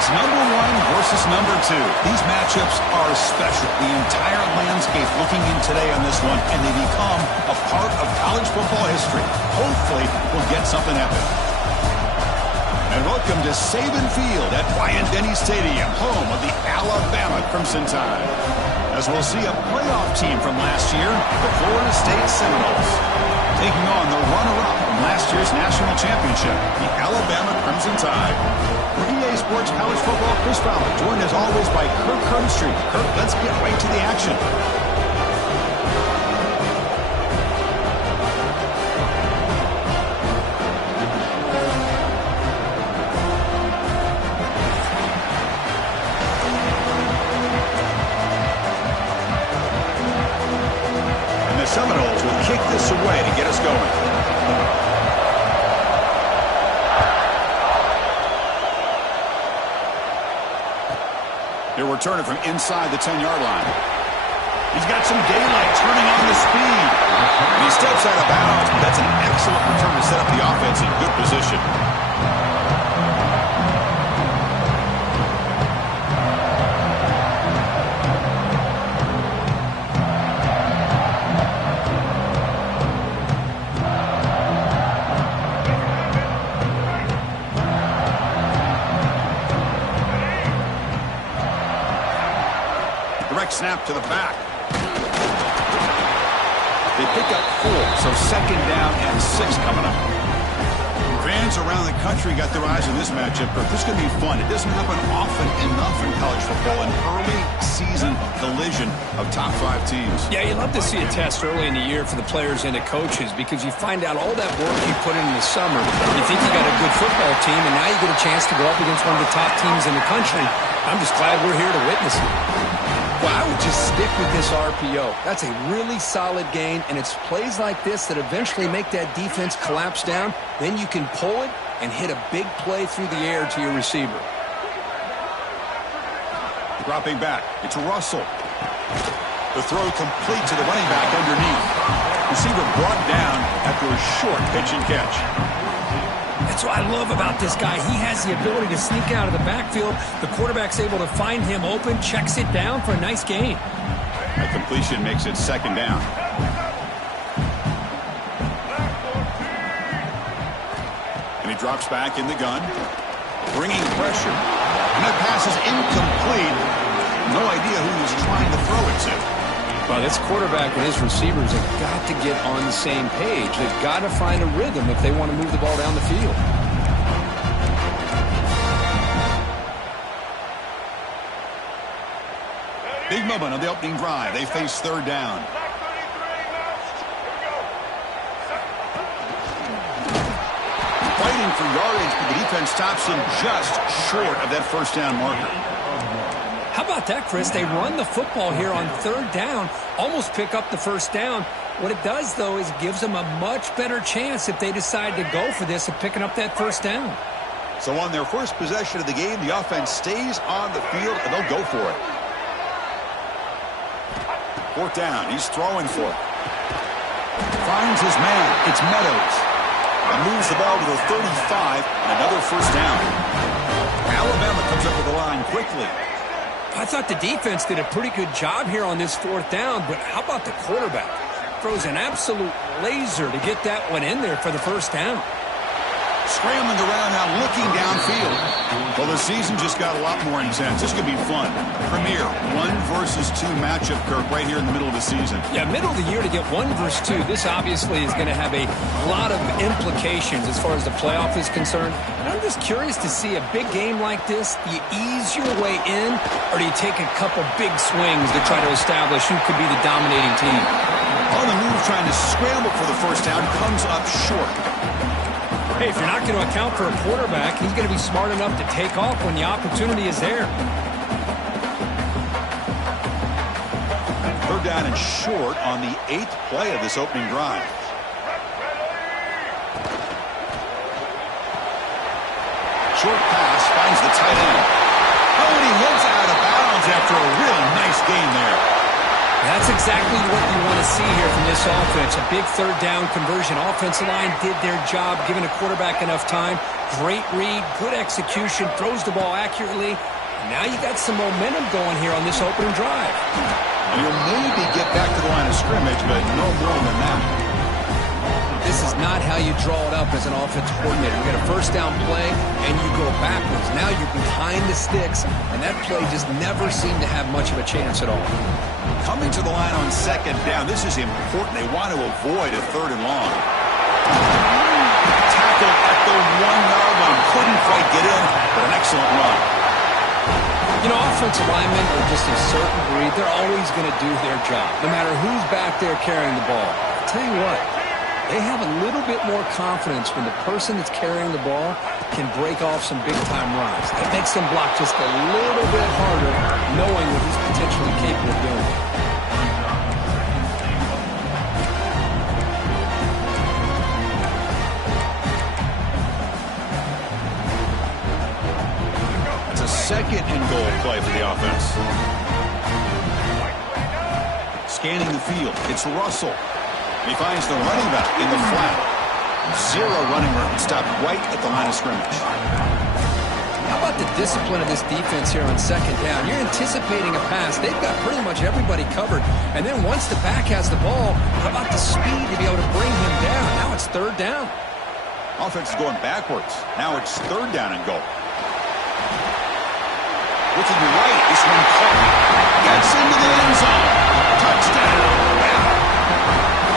It's number 1 versus number 2. These matchups are special. The entire landscape looking in today on this one, and they become a part of college football history. Hopefully, we'll get something epic. And welcome to Saban Field at Bryant-Denny Stadium, home of the Alabama Crimson Tide. As we'll see a playoff team from last year, the Florida State Seminoles, taking on the runner-up from last year's national championship, the Alabama Crimson Tide. For EA Sports College Football, Chris Fowler, joined as always by Kirk Herbstreit. Kirk, let's get right to the action. Seminoles will kick this away to get us going. He'll return it from inside the 10-yard line. He's got some daylight turning on the speed. And he steps out of bounds. That's an excellent return to set up the offense in good position. Snap to the back. They pick up 4, so second down and 6 coming up. Fans around the country got their eyes on this matchup, but this is going to be fun. It doesn't happen often enough in college football, an early season collision of top 5 teams. Yeah, you love to see a test early in the year for the players and the coaches because you find out all that work you put in the summer. You think you got a good football team, and now you get a chance to go up against one of the top teams in the country. I'm just glad we're here to witness it. Well, I would just stick with this RPO. That's a really solid gain, and it's plays like this that eventually make that defense collapse down. Then you can pull it and hit a big play through the air to your receiver. Dropping back. It's Russell. The throw complete to the running back underneath. Receiver brought down after a short pitch and catch. That's what I love about this guy. He has the ability to sneak out of the backfield. The quarterback's able to find him open, checks it down for a nice gain. That completion makes it second down. And he drops back in the gun, bringing pressure. And that pass is incomplete. No idea who he's trying to throw it to. Well, this quarterback and his receivers have got to get on the same page. They've got to find a rhythm if they want to move the ball down the field. Big moment on the opening drive. They face third down. Fighting for yardage, but the defense stops him just short of that first down marker. How about that, Chris? They run the football here on third down, almost pick up the first down. What it does, though, is it gives them a much better chance if they decide to go for this of picking up that first down. So on their first possession of the game, the offense stays on the field, and they'll go for it. Fourth down. He's throwing for it. Finds his man. It's Meadows. And moves the ball to the 35, and another first down. Alabama comes up with the line quickly. I thought the defense did a pretty good job here on this fourth down, but how about the quarterback? Throws an absolute laser to get that one in there for the first down. Scrambling around now, looking downfield. Well, the season just got a lot more intense. This could be fun. Premier 1 versus 2 matchup, Kirk, right here in the middle of the season. Yeah, middle of the year to get 1 versus 2. This obviously is going to have a lot of implications as far as the playoff is concerned. And I'm just curious to see a big game like this. Do you ease your way in, or do you take a couple big swings to try to establish who could be the dominating team? On the move, trying to scramble for the first down, comes up short. Hey, if you're not going to account for a quarterback, he's going to be smart enough to take off when the opportunity is there. Third down and short on the 8th play of this opening drive. Short pass finds the tight end. Oh, and he heads out of bounds after a really nice gain there. That's exactly what you want to to see here from this offense. A big third down conversion. Offensive line did their job, giving a quarterback enough time. Great read, good execution, throws the ball accurately. And now you got some momentum going here on this opening drive. You'll maybe get back to the line of scrimmage, but no more than that. This is not how you draw it up as an offensive coordinator. You get a first down play, and you go backwards. Now you're behind the sticks, and that play just never seemed to have much of a chance at all. Coming to the line on second down, this is important. They want to avoid a third and long. Tackled at the 1-yard line. Couldn't quite get in, but an excellent run. You know, offensive linemen are just a certain breed. They're always going to do their job, no matter who's back there carrying the ball. I'll tell you what, they have a little bit more confidence when the person that's carrying the ball can break off some big-time runs. That makes them block just a little bit harder, knowing what he's potentially capable of doing. It's a second and goal play for the offense. Scanning the field, it's Russell. He finds the running back in the flat. Zero running room. Stopped right at the line of scrimmage. How about the discipline of this defense here on second down? You're anticipating a pass. They've got pretty much everybody covered. And then once the back has the ball, how about the speed to be able to bring him down? Now it's third down. Offense is going backwards. Now it's third down and goal. Looking right, this one caught. Gets into the end zone. Touchdown.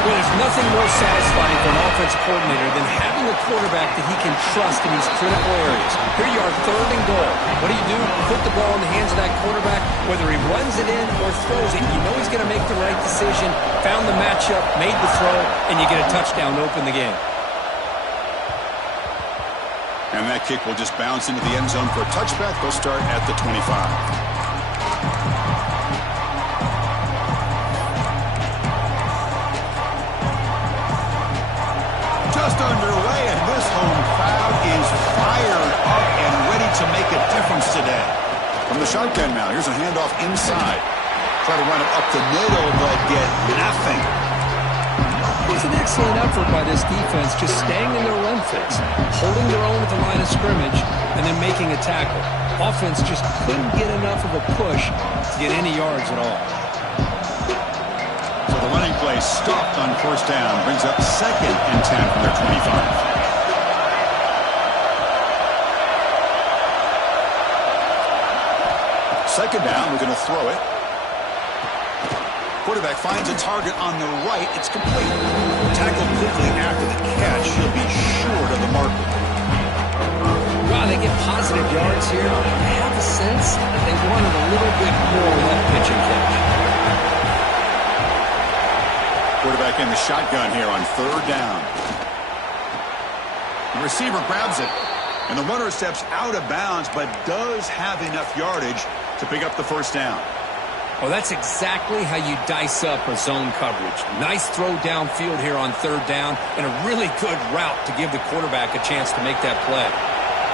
Well, there's nothing more satisfying for an offensive coordinator than having a quarterback that he can trust in these critical areas. Here you are, third and goal. What do? Put the ball in the hands of that quarterback. Whether he runs it in or throws it, you know he's going to make the right decision. Found the matchup, made the throw, and you get a touchdown to open the game. And that kick will just bounce into the end zone for a touchback. They'll start at the 25. Just underway, and this home crowd is fired up and ready to make a difference today. From the shotgun now, here's a handoff inside. Try to run it up the middle, but get nothing. It's an excellent effort by this defense, just staying in their run fits, holding their own at the line of scrimmage, and then making a tackle. Offense just couldn't get enough of a push to get any yards at all. So the running play stopped on first down, brings up second and 10 from their 25. Second down, we're going to throw it. Quarterback finds a target on the right. It's complete. Tackled quickly after the catch. He'll be short of the marker. Wow, they get positive yards here. I have a sense that they wanted a little bit more with that pitch and catch. Quarterback in the shotgun here on third down. The receiver grabs it, and the runner steps out of bounds, but does have enough yardage to pick up the first down. Well, that's exactly how you dice up a zone coverage. Nice throw downfield here on third down, and a really good route to give the quarterback a chance to make that play.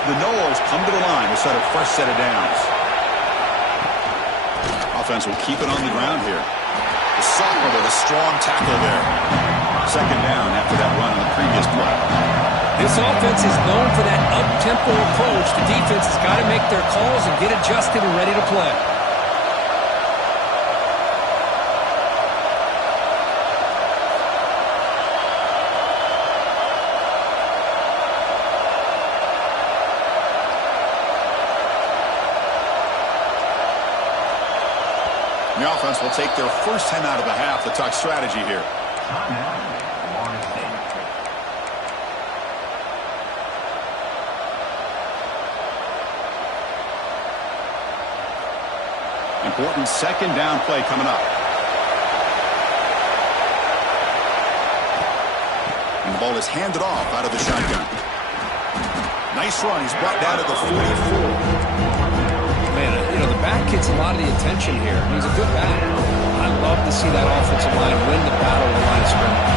The Noles come to the line to set a fresh set of downs. Offense will keep it on the ground here. The sophomore with a strong tackle there. Second down after that run on the previous play. This offense is known for that up-tempo approach. The defense has got to make their calls and get adjusted and ready to play. The offense will take their first time out of the half to talk strategy here. Important second down play coming up. And the ball is handed off out of the shotgun. Nice run. He's brought down to the 44. Man, you know, the back gets a lot of the attention here. He's a good back. I love to see that offensive line win the battle of the line of scrimmage.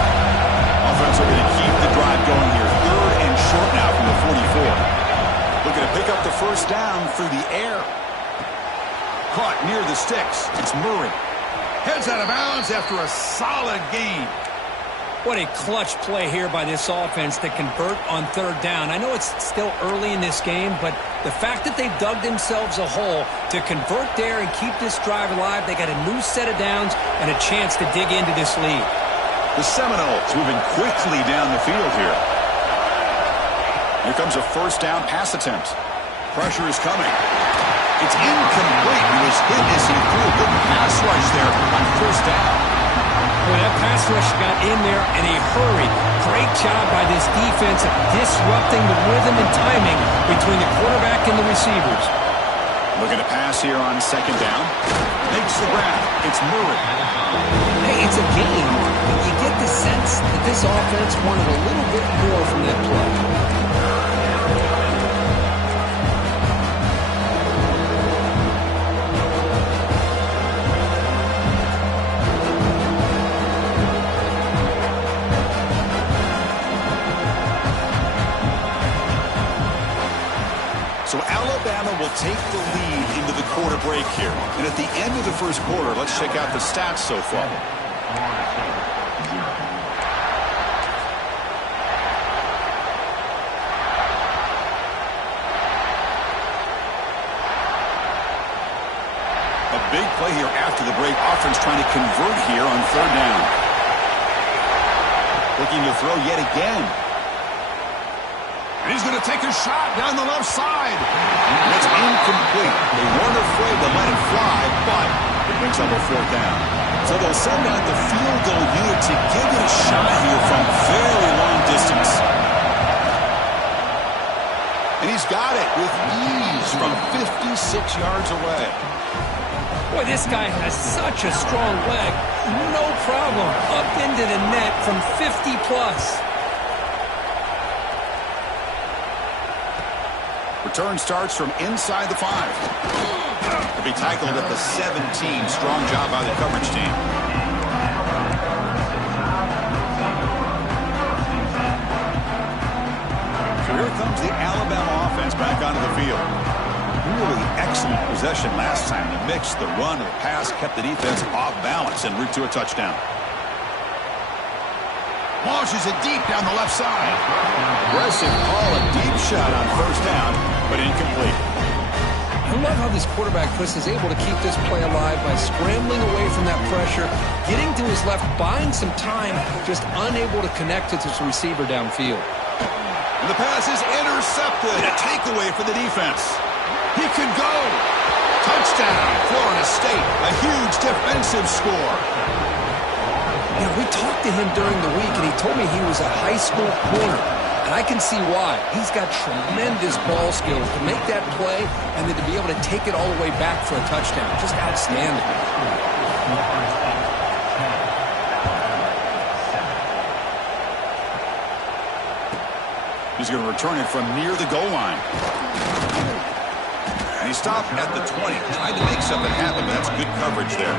Offense are going to keep the drive going here. Third and short now from the 44. Looking to pick up the first down through the air. Caught near the sticks. It's Murray. Heads out of bounds after a solid gain. What a clutch play here by this offense to convert on third down. I know it's still early in this game, but the fact that they've dug themselves a hole to convert there and keep this drive alive, they got a new set of downs and a chance to dig into this lead. The Seminoles moving quickly down the field here. Here comes a first down pass attempt. Pressure is coming. It's incomplete. He was hit as he threw a good pass rush there on first down. Well, that pass rush got in there in a hurry. Great job by this defense of disrupting the rhythm and timing between the quarterback and the receivers. Looking to pass here on second down. Makes the grab. It's Murray. Hey, it's a game, but you get the sense that this offense wanted a little bit more from that play. So Alabama will take the lead into the quarter break here. And at the end of the first quarter, let's check out the stats so far. A big play here after the break. Offense trying to convert here on third down. Looking to throw yet again. And he's going to take a shot down the left side. It's incomplete. They weren't afraid to let it fly, but it brings up a fourth down. So they'll send out the field goal unit to give it a shot here from very long distance. And he's got it with ease from 56 yards away. Boy, this guy has such a strong leg. No problem. Up into the net from 50 plus. Return starts from inside the 5. To be tackled at the 17. Strong job by the coverage team. So here comes the Alabama offense back onto the field. Really excellent possession last time. The mix, the run, and the pass kept the defense off balance en route to a touchdown. Launches it deep down the left side. Aggressive call, a deep shot on first down, but incomplete. I love how this quarterback, Chris, is able to keep this play alive by scrambling away from that pressure, getting to his left, buying some time, just unable to connect to his receiver downfield. And the pass is intercepted. A takeaway for the defense. He could go. Touchdown, Florida State. A huge defensive score. You know, we talked to him during the week, and he told me he was a high school corner. And I can see why. He's got tremendous ball skills to make that play and then to be able to take it all the way back for a touchdown. Just outstanding. He's going to return it from near the goal line. And he stopped at the 20. Tried to make something happen, but that's good coverage there.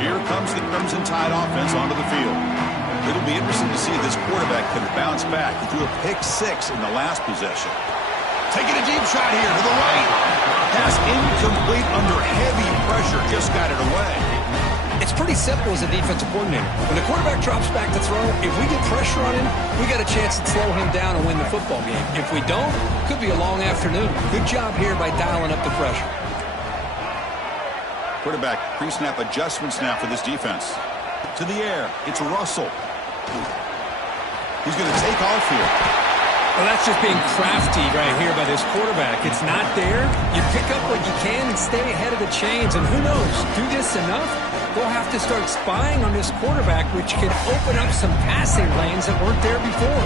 Here comes the Crimson Tide offense onto the field. It'll be interesting to see if this quarterback can bounce back. He threw a pick-6 in the last possession. Taking a deep shot here to the right. Pass incomplete under heavy pressure. Just got it away. It's pretty simple as a defensive coordinator. When the quarterback drops back to throw, if we get pressure on him, we got a chance to slow him down and win the football game. If we don't, could be a long afternoon. Good job here by dialing up the pressure. Quarterback pre-snap adjustments now for this defense. To the air. It's Russell. He's going to take off here. Well, that's just being crafty right here by this quarterback. It's not there. You pick up what you can and stay ahead of the chains. And who knows, do this enough, they'll have to start spying on this quarterback, which can open up some passing lanes that weren't there before.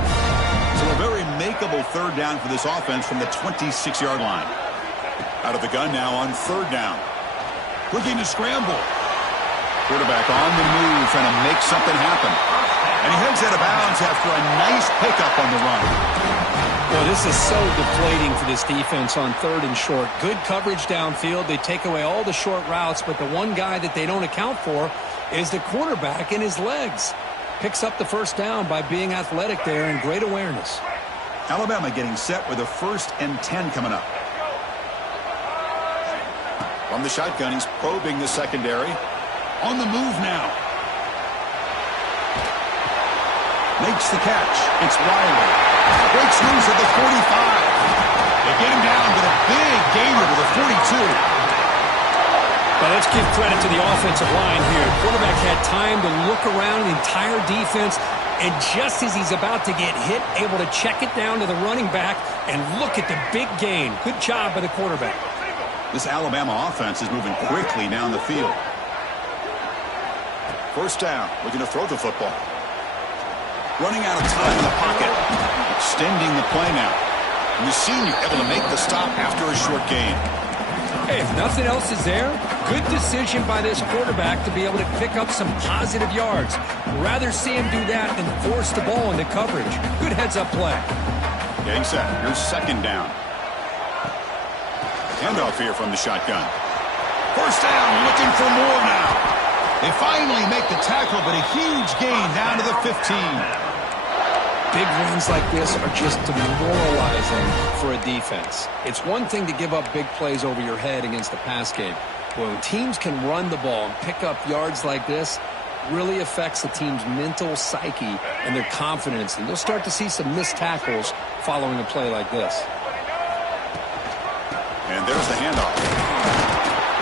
So a very makeable third down for this offense from the 26-yard line. Out of the gun now on third down. Looking to scramble. Quarterback on the move, trying to make something happen. And he heads out of bounds after a nice pickup on the run. Well, this is so deflating for this defense on third and short. Good coverage downfield. They take away all the short routes, but the one guy that they don't account for is the quarterback and his legs. Picks up the first down by being athletic there and great awareness. Alabama getting set with a 1st and 10 coming up. From the shotgun, he's probing the secondary. On the move now. Makes the catch. It's Wiley. Breaks loose at the 45. They get him down with a big gainer to the 42. Well, let's give credit to the offensive line here. Quarterback had time to look around the entire defense, and just as he's about to get hit, able to check it down to the running back and look at the big gain. Good job by the quarterback. This Alabama offense is moving quickly down the field. 1st down, looking to throw the football. Running out of time in the pocket. Extending the play now. And the senior able to make the stop after a short gain. Hey, if nothing else is there, good decision by this quarterback to be able to pick up some positive yards. Rather see him do that than force the ball into coverage. Good heads-up play. Getting set. Here's 2nd down. Handoff here from the shotgun. 1st down, looking for more now. They finally make the tackle, but a huge gain down to the 15. Big runs like this are just demoralizing for a defense. It's one thing to give up big plays over your head against the pass game. When teams can run the ball and pick up yards like this, really affects the team's mental psyche and their confidence. And you'll start to see some missed tackles following a play like this. And there's the handoff.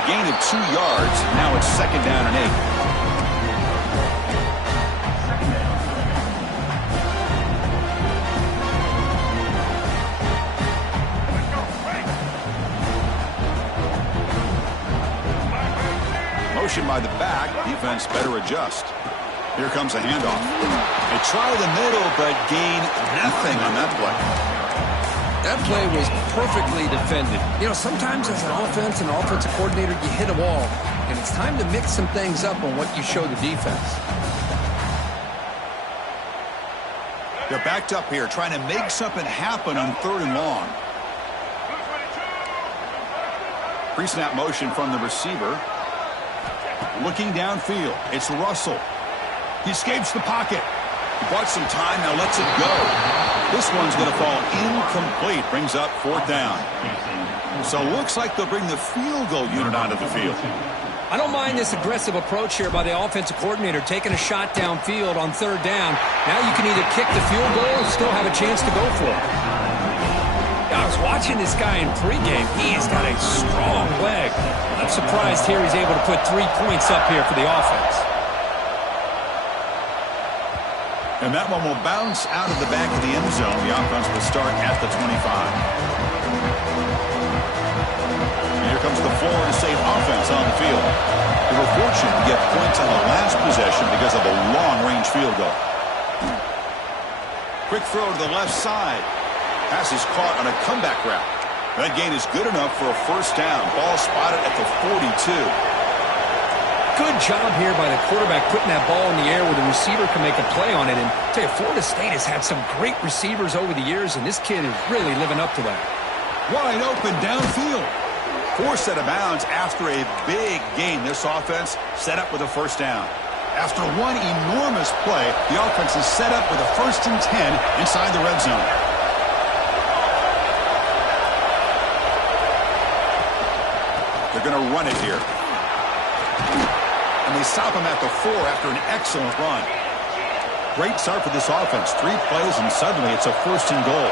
A gain of 2 yards. Now it's 2nd down and 8. Motion by the back. Defense better adjust. Here comes a handoff. They try the middle, but gain nothing on that play. That play was perfectly defended. You know, sometimes as an offensive coordinator, you hit a wall, and it's time to mix some things up on what you show the defense. They're backed up here, trying to make something happen on 3rd and long. Pre-snap motion from the receiver. Looking downfield, it's Russell. He escapes the pocket. He bought some time, now lets it go. This one's going to fall incomplete. Brings up 4th down. So looks like they'll bring the field goal unit onto the field. I don't mind this aggressive approach here by the offensive coordinator, taking a shot downfield on 3rd down. Now you can either kick the field goal or still have a chance to go for it. I was watching this guy in pregame. He has got a strong leg. I'm surprised here he's able to put 3 points up here for the offense. And that one will bounce out of the back of the end zone. The offense will start at the 25. And here comes the Florida State offense on the field. They were fortunate to get points on the last possession because of a long-range field goal. Quick throw to the left side. Pass is caught on a comeback route. That gain is good enough for a 1st down. Ball spotted at the 42. Good job here by the quarterback putting that ball in the air where the receiver can make a play on it. And I tell you, Florida State has had some great receivers over the years, and this kid is really living up to that. Wide open downfield. 4 set of bounds after a big gain. This offense set up with a 1st down. After one enormous play, the offense is set up with a 1st and 10 inside the red zone. They're going to run it here. And they stop him at the 4 after an excellent run. Great start for this offense. 3 plays, and suddenly it's a 1st and goal.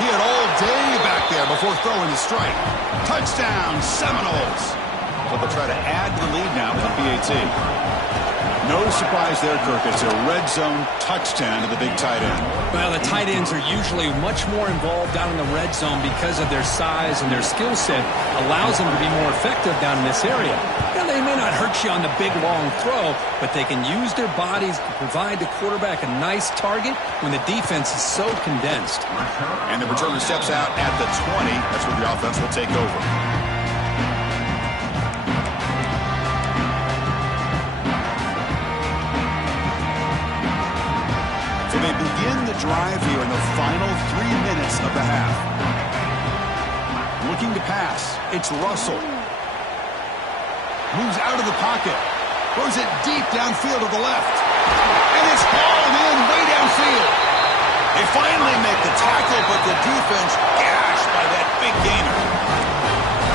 He had all day back there before throwing the strike. Touchdown, Seminoles. So they'll try to add to the lead now with a PAT. No surprise there, Kirk. It's a red zone touchdown to the big tight end. Well, the tight ends are usually much more involved down in the red zone because of their size and their skill set allows them to be more effective down in this area. Now, they may not hurt you on the big, long throw, but they can use their bodies to provide the quarterback a nice target when the defense is so condensed. And the returner steps out at the 20. That's where the offense will take over. They begin the drive here in the final 3 minutes of the half. Looking to pass. It's Russell. Moves out of the pocket. Throws it deep downfield to the left. And it's hauled in way downfield. They finally make the tackle, but the defense gashed by that big gainer.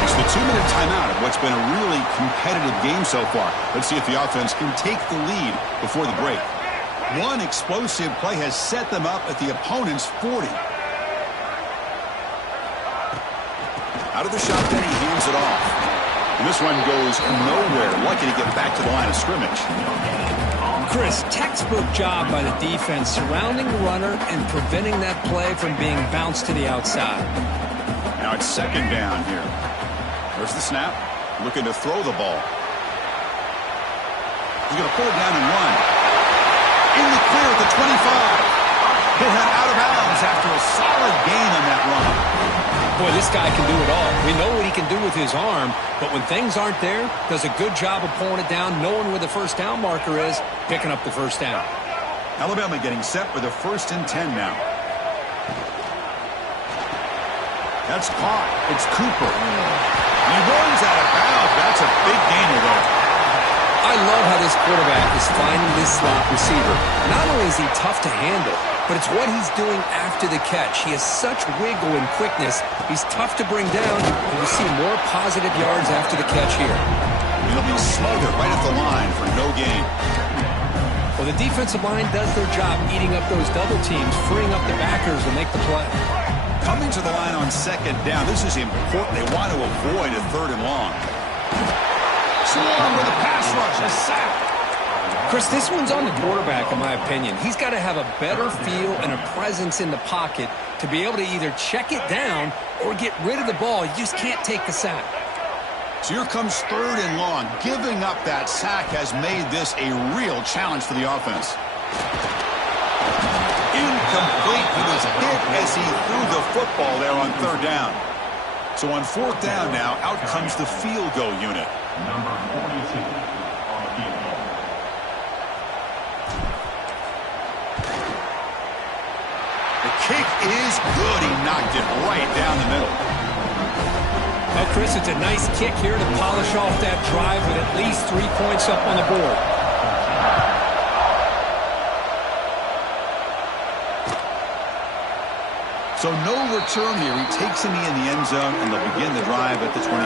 It's the 2-minute timeout of what's been a really competitive game so far. Let's see if the offense can take the lead before the break. One explosive play has set them up at the opponent's 40. Out of the shotgun, he hands it off. And this one goes nowhere. Lucky to get back to the line of scrimmage. Chris, textbook job by the defense surrounding the runner and preventing that play from being bounced to the outside. Now it's second down here. There's the snap. Looking to throw the ball. He's going to pull it down and run. In the clear at the 25. He'll head out of bounds after a solid gain on that run. Boy, this guy can do it all. We know what he can do with his arm, but when things aren't there, does a good job of pulling it down, knowing where the first down marker is, picking up the first down. Alabama getting set for the 1st and 10 now. That's caught. It's Cooper. And he runs out of bounds. That's a big gainer there. I love how this quarterback is finding this slot receiver. Not only is he tough to handle, but it's what he's doing after the catch. He has such wiggle and quickness. He's tough to bring down, and you see more positive yards after the catch here. He'll be smothered right at the line for no gain. Well, the defensive line does their job eating up those double teams, freeing up the backers to make the play. Coming to the line on second down, this is important. They want to avoid a 3rd and long. Swarm with a pass rush, a sack. Chris, this one's on the quarterback, in my opinion. He's got to have a better feel and a presence in the pocket to be able to either check it down or get rid of the ball. You just can't take the sack. So here comes 3rd and long. Giving up that sack has made this a real challenge for the offense. Incomplete. He was hit as he threw the football there on 3rd down. So on 4th down now, out comes the field goal unit. Number 42 on the field goal. The kick is good. He knocked it right down the middle. Well, Chris, it's a nice kick here to polish off that drive with at least 3 points up on the board. So no return here. He takes him in the end zone, and they'll begin the drive at the 25.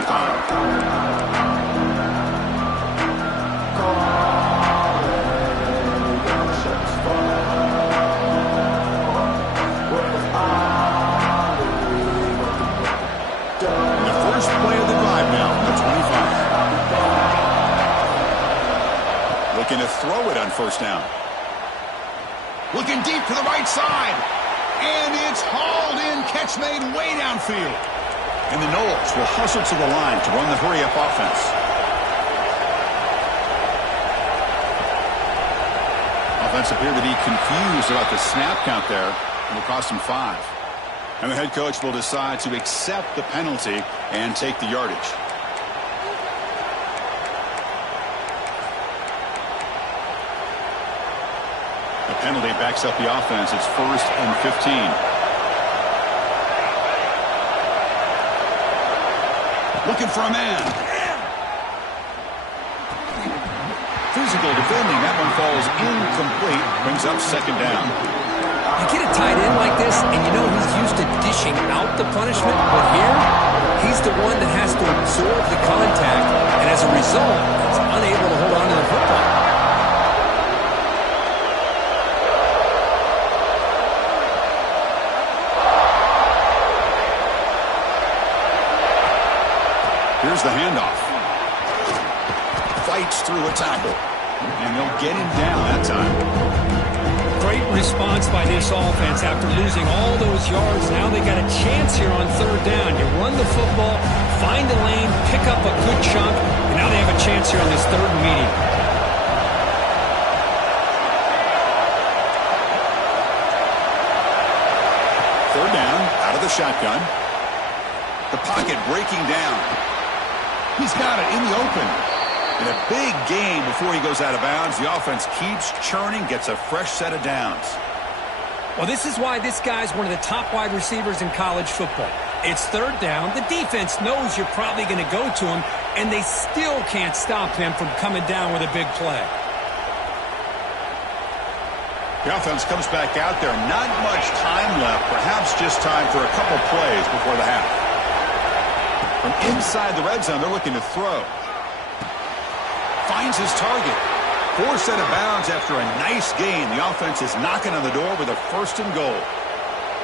Looking to throw it on 1st down. Looking deep to the right side. And it's hauled in. Catch made way downfield. And the Noles will hustle to the line to run the hurry-up offense. Offense appeared to be confused about the snap count there. It will cost him 5. And the head coach will decide to accept the penalty and take the yardage. The penalty backs up the offense. It's 1st and 15. Looking for a man. Physical defending. That one falls incomplete. Brings up 2nd down. You get a tight end like this, and you know he's used to dishing out the punishment, but here, he's the one that has to absorb the contact, and as a result, he's unable to hold on to the football. Here's the handoff. Fights through a tackle. And they'll get him down that time. Great response by this offense after losing all those yards. Now they got a chance here on 3rd down. You run the football, find a lane, pick up a good chunk, and now they have a chance here on this 3rd and medium. Third down, out of the shotgun. The pocket breaking down. He's got it in the open. In a big game before he goes out of bounds, the offense keeps churning, gets a fresh set of downs. Well, this is why this guy's one of the top wide receivers in college football. It's 3rd down. The defense knows you're probably going to go to him. and they still can't stop him from coming down with a big play. The offense comes back out there. Not much time left. Perhaps just time for a couple plays before the half. From inside the red zone, they're looking to throw. Finds his target. Forced out of bounds after a nice gain. The offense is knocking on the door with a 1st and goal.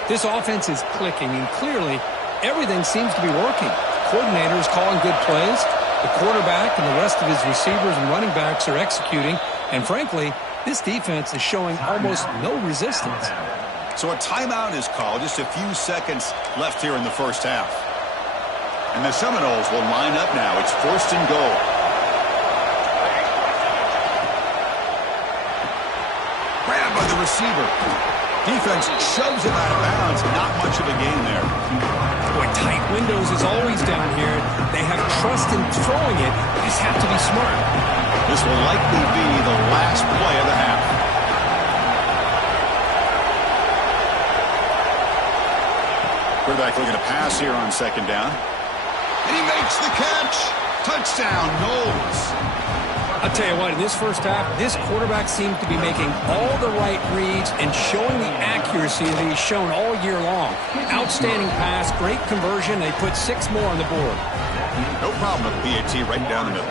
This offense is clicking, and clearly everything seems to be working. The coordinator is calling good plays. The quarterback and the rest of his receivers and running backs are executing. And frankly, this defense is showing almost no resistance. So a timeout is called. Just a few seconds left here in the first half. And the Seminoles will line up now. It's 1st and goal. Grabbed by the receiver. Defense shoves it out of bounds. Not much of a gain there. Boy, tight windows is always down here. They have trust in throwing it. They just have to be smart. This will likely be the last play of the half. Quarterback looking to pass here on 2nd down. And he makes the catch. Touchdown, Knowles. I'll tell you what, in this first half, this quarterback seems to be making all the right reads and showing the accuracy that he's shown all year long. Outstanding pass, great conversion. They put 6 more on the board. No problem with PAT right down the middle.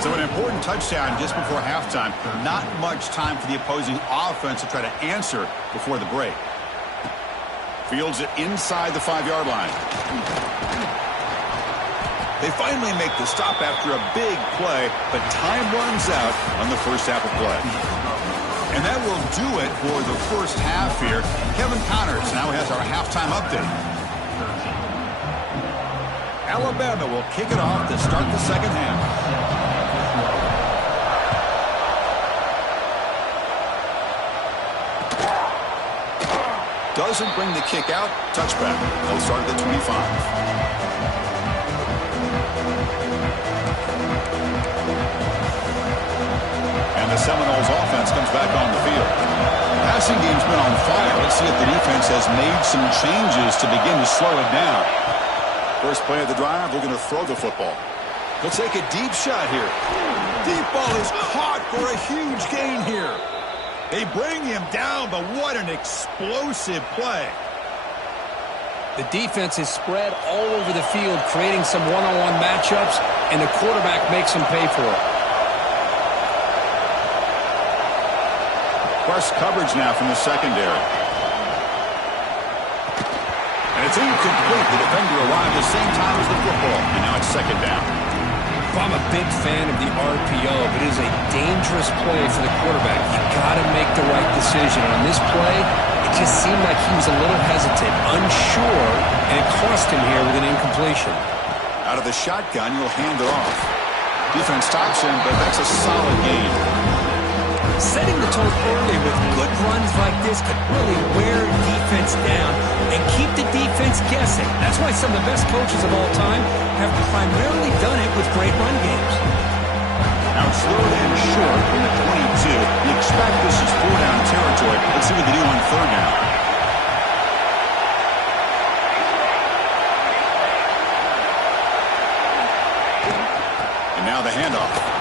So an important touchdown just before halftime. Not much time for the opposing offense to try to answer before the break. Fields it inside the 5-yard line. They finally make the stop after a big play, but time runs out on the first half of play. And that will do it for the first half here. Kevin Connors now has our halftime update. Alabama will kick it off to start the second half. Doesn't bring the kick out. Touchback. They'll start at the 25. And the Seminoles offense comes back on the field. Passing game's been on fire. Let's see if the defense has made some changes to begin to slow it down. First play of the drive, they're going to throw the football. They'll take a deep shot here. Deep ball is caught for a huge gain here. They bring him down, but what an explosive play. The defense is spread all over the field, creating some one-on-one matchups, and the quarterback makes them pay for it. Press coverage now from the secondary. And it's incomplete. The defender arrived at the same time as the football, and now it's 2nd down. I'm a big fan of the RPO, but it is a dangerous play for the quarterback. You've got to make the right decision. On this play, it just seemed like he was a little hesitant, unsure, and it cost him here with an incompletion. Out of the shotgun, you'll hand it off. Defense stops him, but that's a solid gain. Setting the tone early with good runs like this could really wear defense down and keep the defense guessing. That's why some of the best coaches of all time have primarily done it with great run games. Now it's third and short from the 22. You expect this is 4-down territory. Let's see what they do on 3rd down. And now the handoff.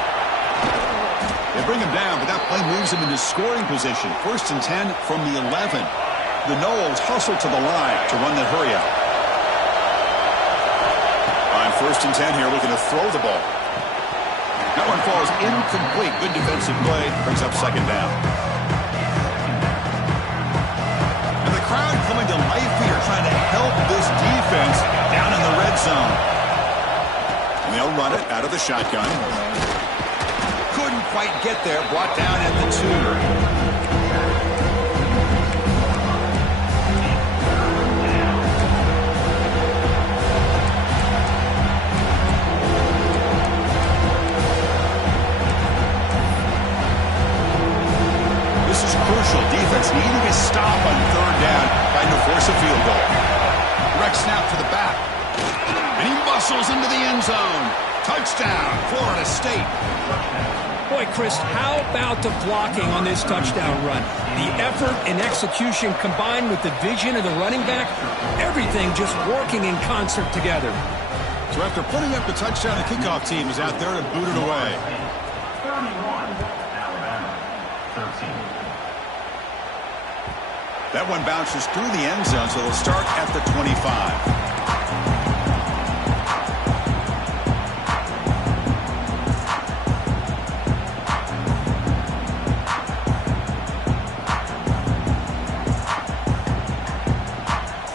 They bring him down, but that play moves him into scoring position. 1st and 10 from the 11. The Noles hustle to the line to run the hurry out. On 1st and 10 here, looking to throw the ball. That one falls incomplete. Good defensive play. Brings up 2nd down. And the crowd coming to life here, trying to help this defense down in the red zone. And they'll run it out of the shotgun. Couldn't quite get there. Brought down at the 2. Crucial. Defense needing a stop on 3rd down, trying to force a field goal. Direct snap to the back. And he muscles into the end zone. Touchdown, Florida State. Boy, Chris, how about the blocking on this touchdown run? The effort and execution combined with the vision of the running back, everything just working in concert together. So after putting up the touchdown, the kickoff team is out there to boot it away. 31, Alabama, 13. That one bounces through the end zone, so they'll start at the 25.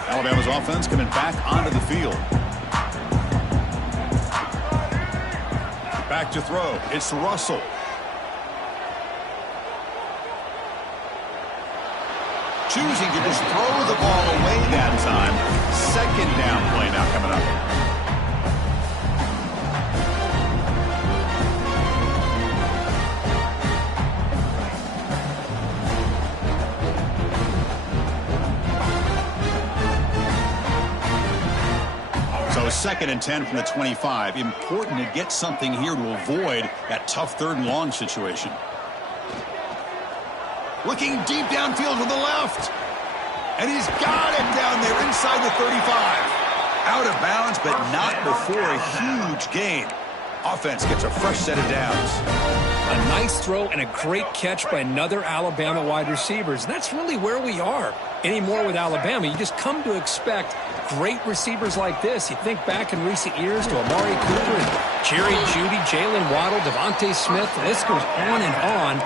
Alabama's offense coming back onto the field. Back to throw. It's Russell. Choosing to just throw the ball away that time. Second down play now coming up. So 2nd and 10 from the 25. Important to get something here to avoid that tough 3rd and long situation. Looking deep downfield to the left. And he's got it down there inside the 35. Out of bounds, but not before a huge gain. Offense gets a fresh set of downs. A nice throw and a great catch by another Alabama wide receivers. That's really where we are. Anymore with Alabama, you just come to expect great receivers like this. You think back in recent years to Amari Cooper and Jerry Jeudy, Jalen Waddle, Devontae Smith. The list goes on and on.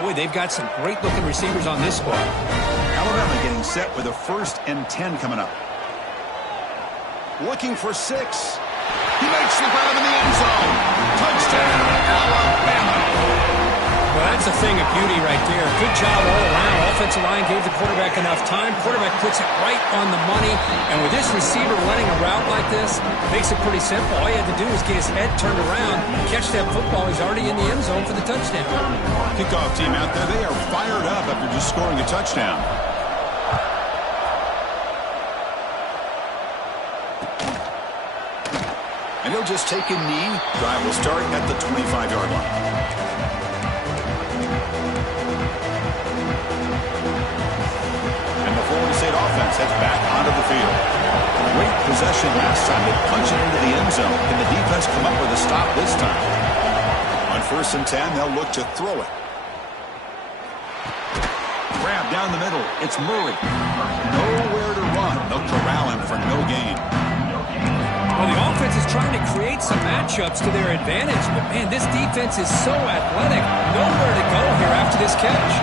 Boy, they've got some great-looking receivers on this squad. Alabama getting set with a 1st and 10 coming up. Looking for 6. He makes the grab in the end zone. Touchdown, Alabama. Well, that's a thing of beauty right there. Good job all around. Offensive line gave the quarterback enough time. Quarterback puts it right on the money. And with this receiver running a route like this, makes it pretty simple. All you had to do was get his head turned around, catch that football. He's already in the end zone for the touchdown. Kickoff team out there, they are fired up after just scoring a touchdown. And he'll just take a knee. Drive will start at the 25-yard line. And the Florida State offense heads back onto the field. Great possession last time. They punch it into the end zone. Can the defense come up with a stop this time? On 1st and 10, they'll look to throw it. Grab down the middle. It's Murray. Nowhere to run. They'll corral him for no gain. Well, the offense is trying to create some matchups to their advantage, but, man, this defense is so athletic. Nowhere to go here after this catch.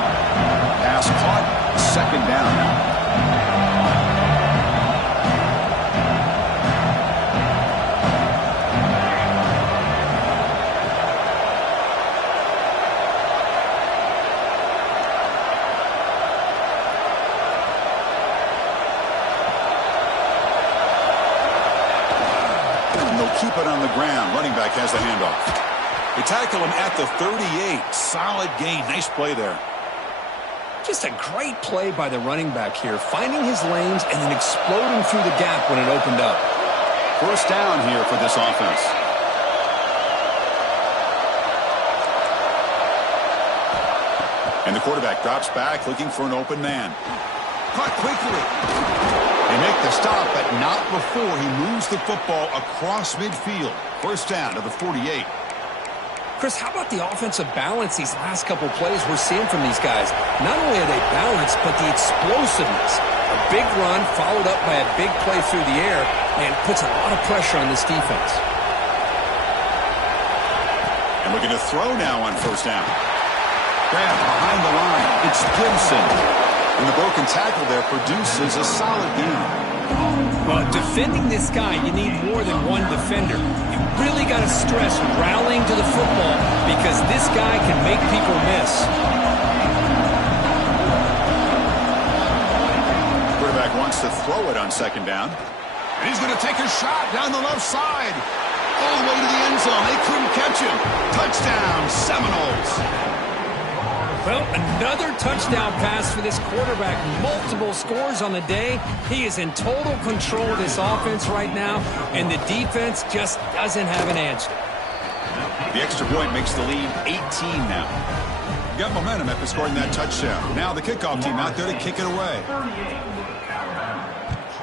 Pass caught. 2nd down now. Keep it on the ground. Running back has the handoff. They tackle him at the 38. Solid gain. Nice play there. Just a great play by the running back here, finding his lanes and then exploding through the gap when it opened up. 1st down here for this offense. And the quarterback drops back looking for an open man. Caught quickly. They make the stop, but not before he moves the football across midfield. 1st down to the 48. Chris, how about the offensive balance these last couple plays we're seeing from these guys? Not only are they balanced, but the explosiveness. A big run followed up by a big play through the air, and puts a lot of pressure on this defense. And looking to throw now on 1st down. Grab behind the line. It's Gibson. And the broken tackle there produces a solid gain. Well, defending this guy, you need more than one defender. You really got to stress rallying to the football because this guy can make people miss. Quarterback wants to throw it on 2nd down. And he's going to take a shot down the left side. All the way to the end zone. They couldn't catch him. Touchdown, Seminoles. Well, another touchdown pass for this quarterback. Multiple scores on the day. He is in total control of this offense right now, and the defense just doesn't have an answer. The extra point makes the lead 18 now. Got momentum after scoring that touchdown. Now the kickoff team out there to kick it away. 38, Alabama,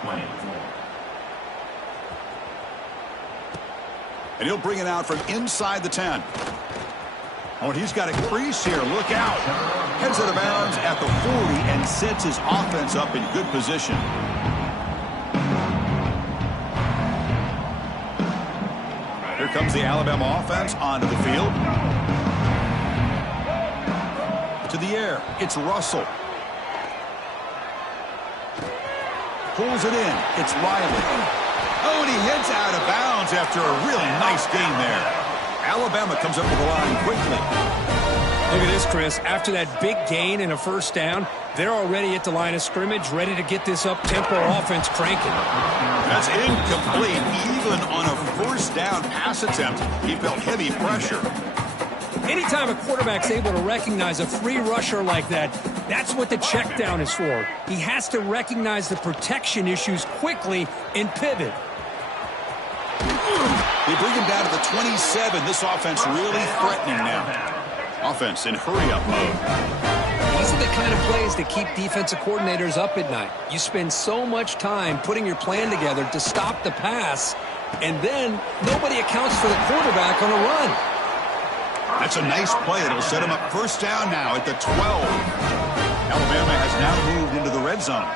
24. And he'll bring it out from inside the 10. Oh, and he's got a crease here. Look out. Heads out of bounds at the 40 and sets his offense up in good position. Here comes the Alabama offense onto the field. To the air. It's Russell. Pulls it in. It's Riley. Oh, and he heads out of bounds after a really nice game there. Alabama comes up with the line quickly. Look at this, Chris. After that big gain and a first down, they're already at the line of scrimmage, ready to get this up-tempo offense cranking. That's incomplete. Even on a first down pass attempt, he felt heavy pressure. Anytime a quarterback's able to recognize a free rusher like that, that's what the check down is for. He has to recognize the protection issues quickly and pivot. They bring him down to the 27. This offense really threatening now. Offense in hurry-up mode. These are the kind of plays that keep defensive coordinators up at night. You spend so much time putting your plan together to stop the pass, and then nobody accounts for the quarterback on a run. That's a nice play. It'll set him up first down now at the 12. Alabama has now moved into the red zone.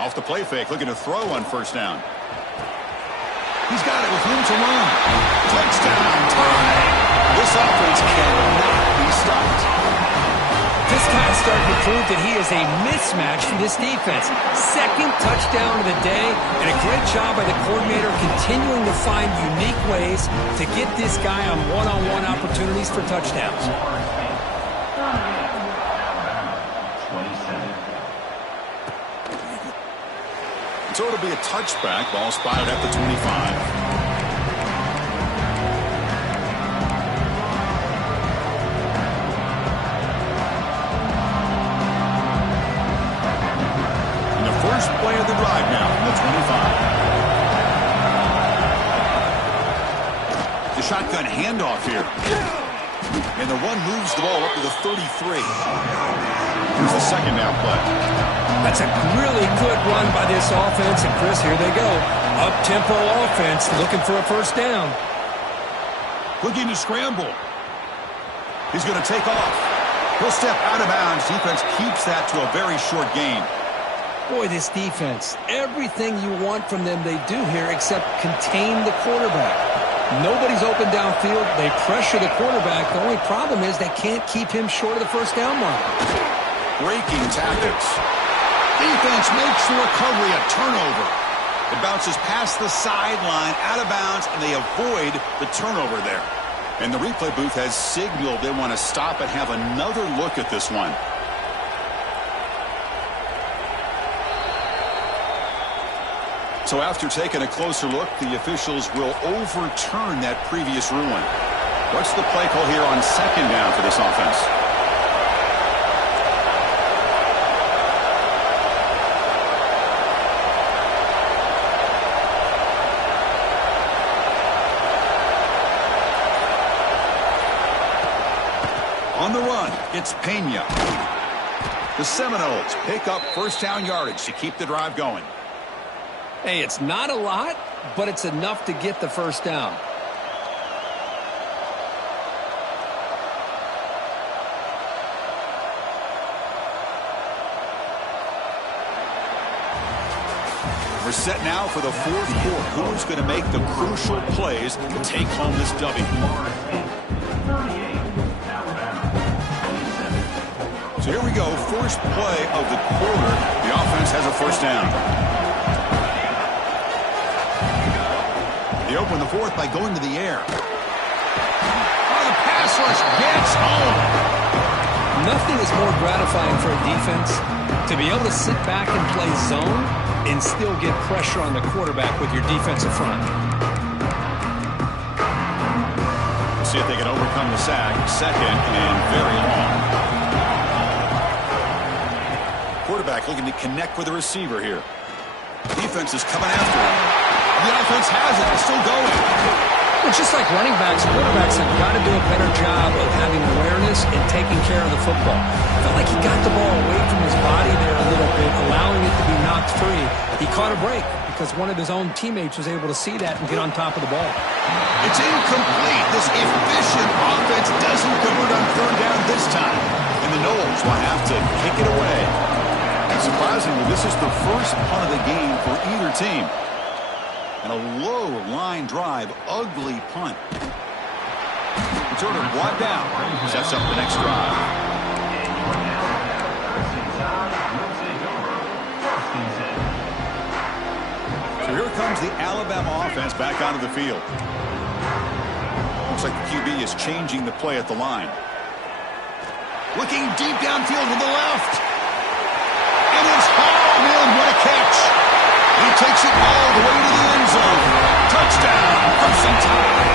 Off the play fake, looking to throw on first down. He's got it with room to run. Touchdown time. This offense cannot be stopped. This guy's starting to prove that he is a mismatch for this defense. Second touchdown of the day, and a great job by the coordinator continuing to find unique ways to get this guy on one-on-one opportunities for touchdowns. So it'll be a touchback. Ball spotted at the 25. First play of the drive now from the 25. The shotgun handoff here. And the one moves the ball up to the 33. Here's the second down play. That's a really good run by this offense. And, Chris, here they go. Up-tempo offense looking for a first down. Looking to scramble. He's going to take off. He'll step out of bounds. Defense keeps that to a very short gain. Boy, this defense, everything you want from them they do here except contain the quarterback. Nobody's open downfield. They pressure the quarterback. The only problem is they can't keep him short of the first down mark. Breaking tactics. Defense makes the recovery a turnover. It bounces past the sideline, out of bounds, and they avoid the turnover there. And the replay booth has signaled they want to stop and have another look at this one. So after taking a closer look, the officials will overturn that previous ruling. What's the play call here on second down for this offense? On the run, it's Pena. The Seminoles pick up first down yardage to keep the drive going. Hey, it's not a lot, but it's enough to get the first down. We're set now for the fourth quarter. Who's going to make the crucial plays to take home this W? So here we go. First play of the quarter. The offense has a first down. They open the fourth by going to the air. Oh, the pass rush gets home. Nothing is more gratifying for a defense to be able to sit back and play zone and still get pressure on the quarterback with your defensive front. See if they can overcome the sack. Second and very long. Quarterback looking to connect with the receiver here. Defense is coming after him. The offense has it. It's still going. Well, just like running backs, quarterbacks have got to do a better job of having awareness and taking care of the football. I felt like he got the ball away from his body there a little bit, allowing it to be knocked free. He caught a break because one of his own teammates was able to see that and get on top of the ball. It's incomplete. This efficient offense doesn't convert on third down this time. And the Noles will have to kick it away. And surprisingly, this is the first punt of the game for either team. And a low line drive, ugly punt. Returner brought down. Sets up the next drive. So here comes the Alabama offense back onto the field. Looks like the QB is changing the play at the line. Looking deep downfield to the left. And it's hauled in. What a catch. He takes it all the way to the end zone. Touchdown, first and tie.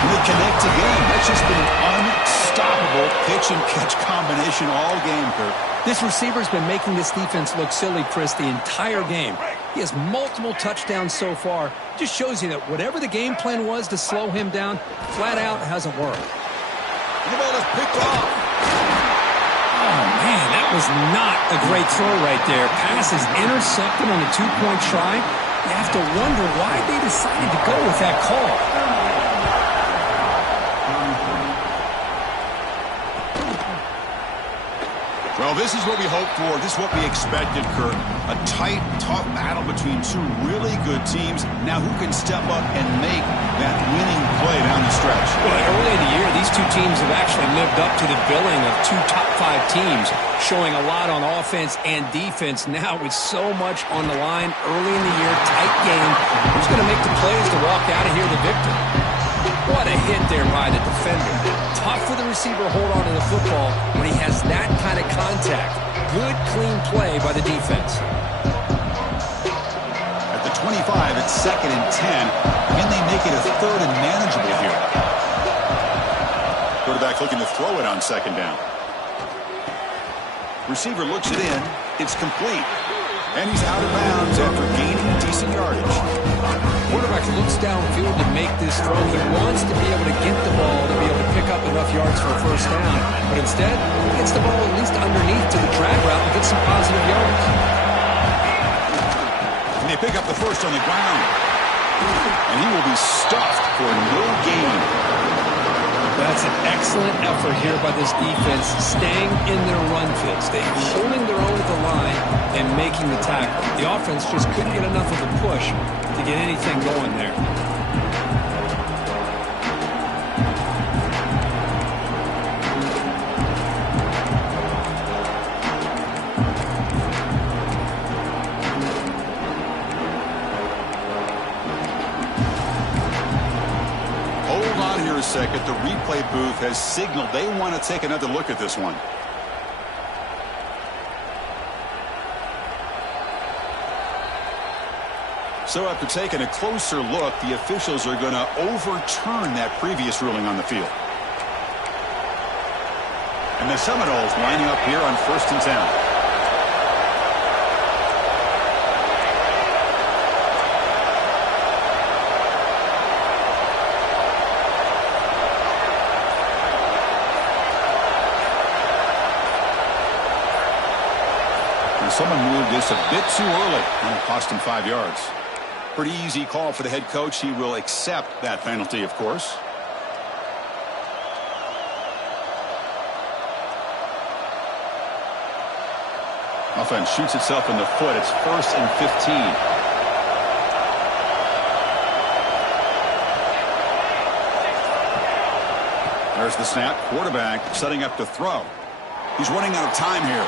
And they connect again. That's just been an unstoppable pitch-and-catch combination all game, Kurt. This receiver's been making this defense look silly, Chris, the entire game. He has multiple touchdowns so far. Just shows you that whatever the game plan was to slow him down, flat out hasn't worked. The ball is picked off. Oh, man, that was not a great throw right there. Pass is intercepted on a two-point try. You have to wonder why they decided to go with that call. Well, this is what we hoped for. This is what we expected, Kurt. A tight, tough battle between two really good teams. Now who can step up and make that winning play down the stretch? Well, early in the year, these two teams have actually lived up to the billing of two top-5 teams, showing a lot on offense and defense. Now with so much on the line early in the year, tight game. Who's going to make the plays to walk out of here the victor? What a hit there by the defender. Tough for the receiver to hold on to the football when he has that kind of contact. Good, clean play by the defense. At the 25, it's 2nd and 10. Can they make it a 3rd and manageable here? Quarterback looking to throw it on 2nd down. Receiver looks it in. It's complete. And he's out of bounds after gaining decent yardage. Quarterback looks downfield to make this throw. He wants to be able to get the ball to be able to pick up enough yards for a first down. But instead, he gets the ball at least underneath to the drag route and gets some positive yards. And they pick up the first on the ground. And he will be stuffed for no gain. That's an excellent effort here by this defense, staying in their run fits. They're holding their own at the line and making the tackle. The offense just couldn't get enough of a push to get anything going there. Second, the replay booth has signaled they want to take another look at this one. So after taking a closer look, the officials are going to overturn that previous ruling on the field. And the Seminoles lining up here on 1st and 10. Someone moved this a bit too early, and it cost him 5 yards. Pretty easy call for the head coach. He will accept that penalty, of course. Offense shoots itself in the foot. It's 1st and 15. There's the snap. Quarterback setting up to throw. He's running out of time here.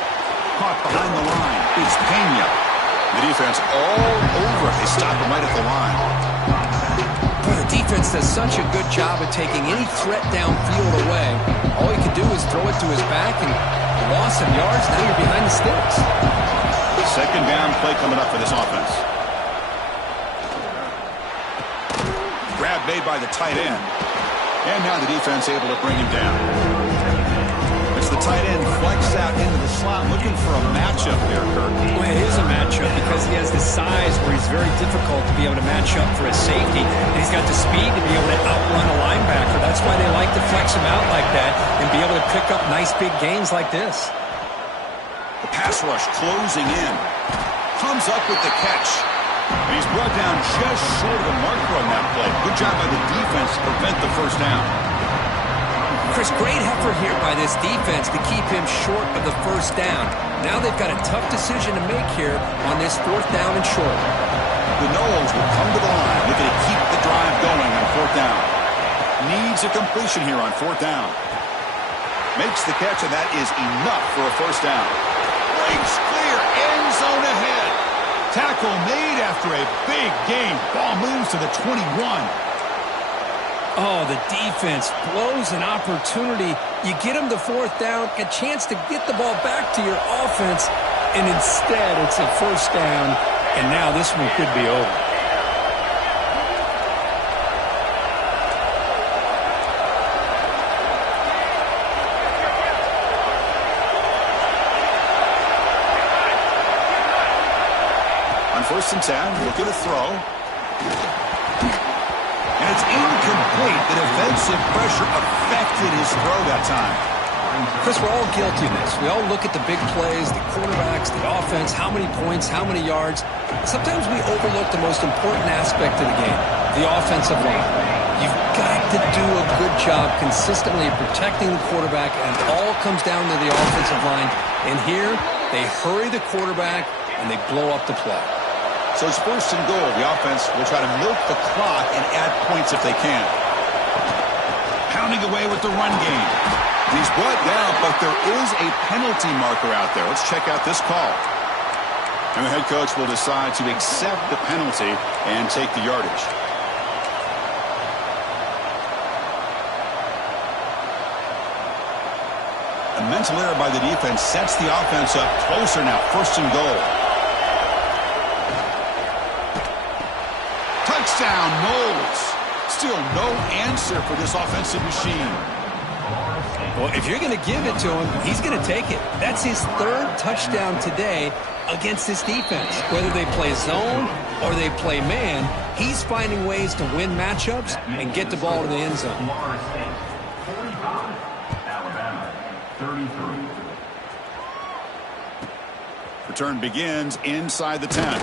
Caught behind the line. It's Pena. The defense all over. They stop him right at the line. Boy, the defense does such a good job of taking any threat downfield away. All he could do is throw it to his back and lost some yards. Now you're behind the sticks. 2nd down play coming up for this offense. Grab made by the tight end. And now the defense able to bring him down. It's the tight end flexed out into the slot, looking for a matchup there, Kirk. Well, it is a matchup because he has the size where he's very difficult to be able to match up for a safety. And he's got the speed to be able to outrun a linebacker. That's why they like to flex him out like that and be able to pick up nice big gains like this. The pass rush closing in. Comes up with the catch. And he's brought down just short of the marker on that play. Good job by the defense to prevent the first down. Chris, great effort here by this defense to keep him short of the first down. Now they've got a tough decision to make here on this 4th down and short. The Noles will come to the line, looking to keep the drive going on 4th down. Needs a completion here on 4th down. Makes the catch, and that is enough for a first down. Breaks clear, end zone ahead. Tackle made after a big gain. Ball moves to the 21. Oh, the defense blows an opportunity. You get them to 4th down, a chance to get the ball back to your offense, and instead it's a first down, and now this one could be over. On 1st and 10, look at a throw. And it's incomplete. The defensive pressure affected his throw that time. Chris, we're all guilty of this. We all look at the big plays, the quarterbacks, the offense, how many points, how many yards. Sometimes we overlook the most important aspect of the game, the offensive line. You've got to do a good job consistently protecting the quarterback, and it all comes down to the offensive line. And here, they hurry the quarterback, and they blow up the play. So it's 1st and goal. The offense will try to milk the clock and add points if they can. Pounding away with the run game. He's brought down, but there is a penalty marker out there. Let's check out this call. And the head coach will decide to accept the penalty and take the yardage. A mental error by the defense sets the offense up closer now. 1st and goal. Touchdown, Noles. Still no answer for this offensive machine. Well, if you're going to give it to him, he's going to take it. That's his 3rd touchdown today against this defense. Whether they play zone or they play man, he's finding ways to win matchups and get the ball to the end zone. Alabama, 33. Return begins inside the 10.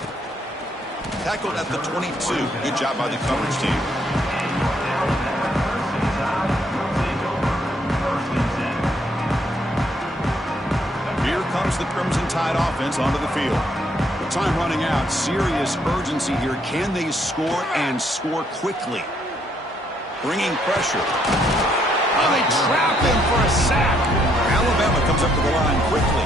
Tackled at the 22. Good job by the coverage team. Here comes the Crimson Tide offense onto the field. With time running out, serious urgency here. Can they score and score quickly? Bringing pressure. Oh, they trap him for a sack. Alabama comes up to the line quickly.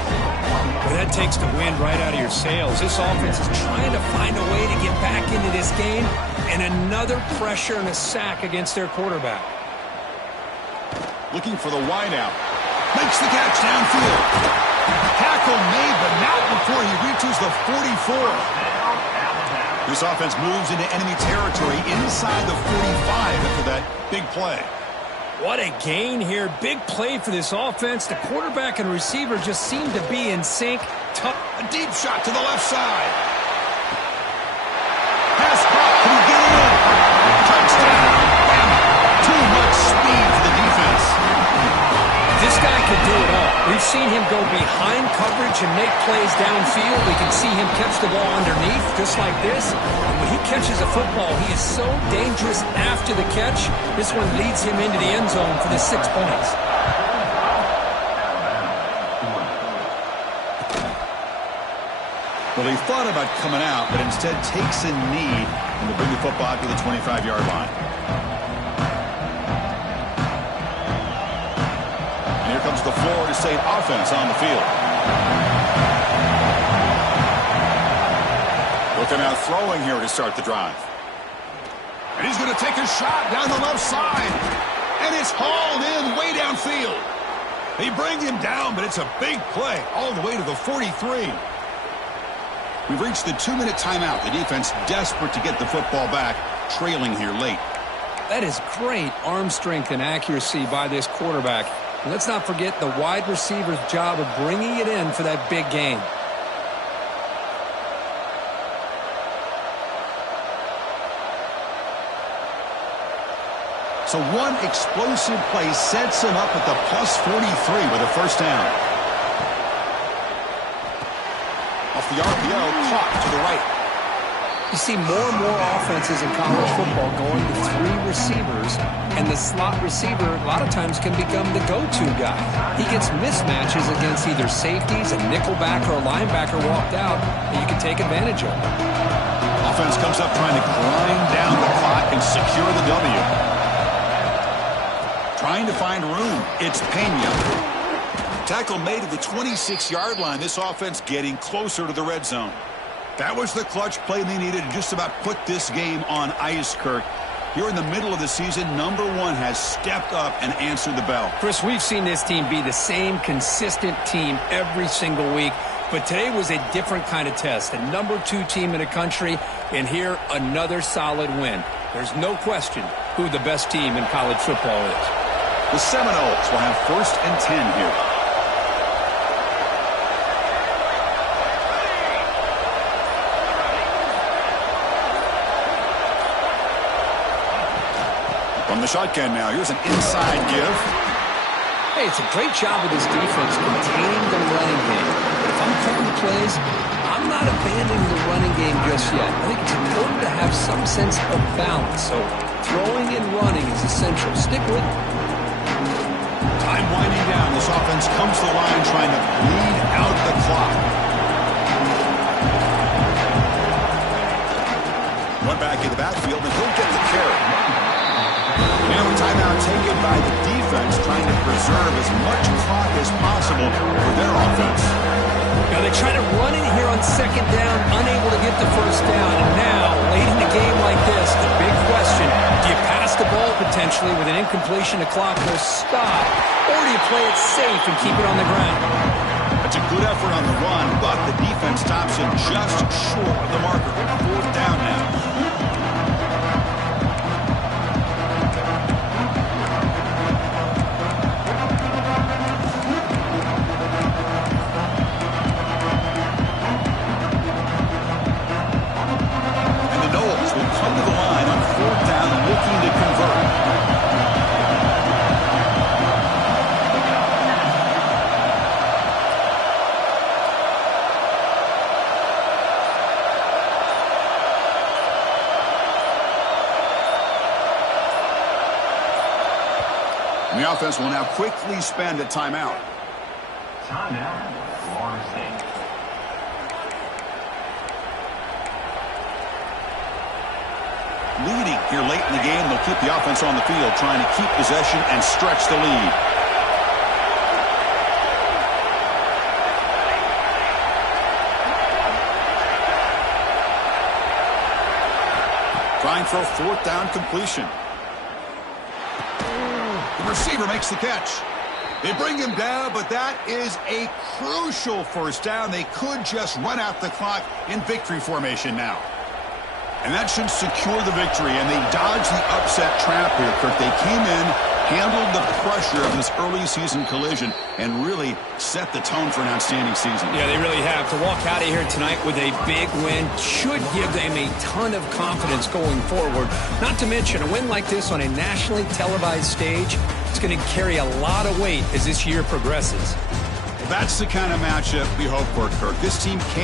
Well, that takes the wind right out of your sails. This offense is trying to find a way to get back into this game, and another pressure and a sack against their quarterback. Looking for the wideout. Makes the catch downfield. Tackle made, but not before he reaches the 44. This offense moves into enemy territory inside the 45 after that big play. What a gain here. Big play for this offense. The quarterback and receiver just seem to be in sync. A deep shot to the left side. Pass caught. Can he get it in? Touchdown. Too much speed for the defense. This guy can do it all. We've seen him go behind coverage and make plays downfield. We can see him catch the ball underneath just like this. And when he catches a football, he is so dangerous after the catch. This one leads him into the end zone for the 6 points. Well, he thought about coming out, but instead takes a knee and will bring the football to the 25-yard line. And here comes the Florida State offense on the field. Looking out throwing here to start the drive. And he's going to take a shot down the left side. And it's hauled in way downfield. They bring him down, but it's a big play all the way to the 43. We've reached the 2-minute timeout. The defense desperate to get the football back, trailing here late. That is great arm strength and accuracy by this quarterback. And let's not forget the wide receiver's job of bringing it in for that big game. So one explosive play sets him up at the plus 43 with a first down. Off the RPO, caught to the right. You see more and more offenses in college football going to 3 receivers, and the slot receiver a lot of times can become the go-to guy. He gets mismatches against either safeties, a nickelback, or a linebacker walked out, and you can take advantage of it. Offense comes up trying to grind down the clock and secure the W. Trying to find room. It's Pena. Tackle made at the 26-yard line. This offense getting closer to the red zone. That was the clutch play they needed to just about put this game on ice, Kirk. Here in the middle of the season, number 1 has stepped up and answered the bell. Chris, we've seen this team be the same consistent team every single week, but today was a different kind of test. The number 2 team in the country, and here another solid win. There's no question who the best team in college football is. The Seminoles will have 1st and 10 here. From the shotgun now, here's an inside give. Hey, it's a great job of this defense containing the running game. If I'm calling the plays, I'm not abandoning the running game just yet. I think it's important to have some sense of balance. So throwing and running is essential. Stick with it. Time winding down. This offense comes to the line trying to bleed out the clock. One back in the backfield, and he'll get the carry. Now a timeout taken by the defense, trying to preserve as much clock as possible for their offense. Now they try to run in here on 2nd down, unable to get the 1st down. And now, late in the game like this, the big question, do you pass the ball potentially with an incompletion, the clock will stop, or do you play it safe and keep it on the ground? That's a good effort on the run, but the defense stops him just short of the marker. 4th down now. And the offense will now quickly spend a timeout. Timeout, Florida State. Leading here late in the game, they'll keep the offense on the field, trying to keep possession and stretch the lead. Trying for a 4th down completion. The receiver makes the catch. They bring him down, but that is a crucial 1st down. They could just run out the clock in victory formation now. And that should secure the victory, and they dodged the upset trap here, Kirk. They came in, handled the pressure of this early season collision, and really set the tone for an outstanding season. Yeah, they really have. To walk out of here tonight with a big win should give them a ton of confidence going forward. Not to mention, a win like this on a nationally televised stage, it's going to carry a lot of weight as this year progresses. That's the kind of matchup we hope for, Kirk. This team can't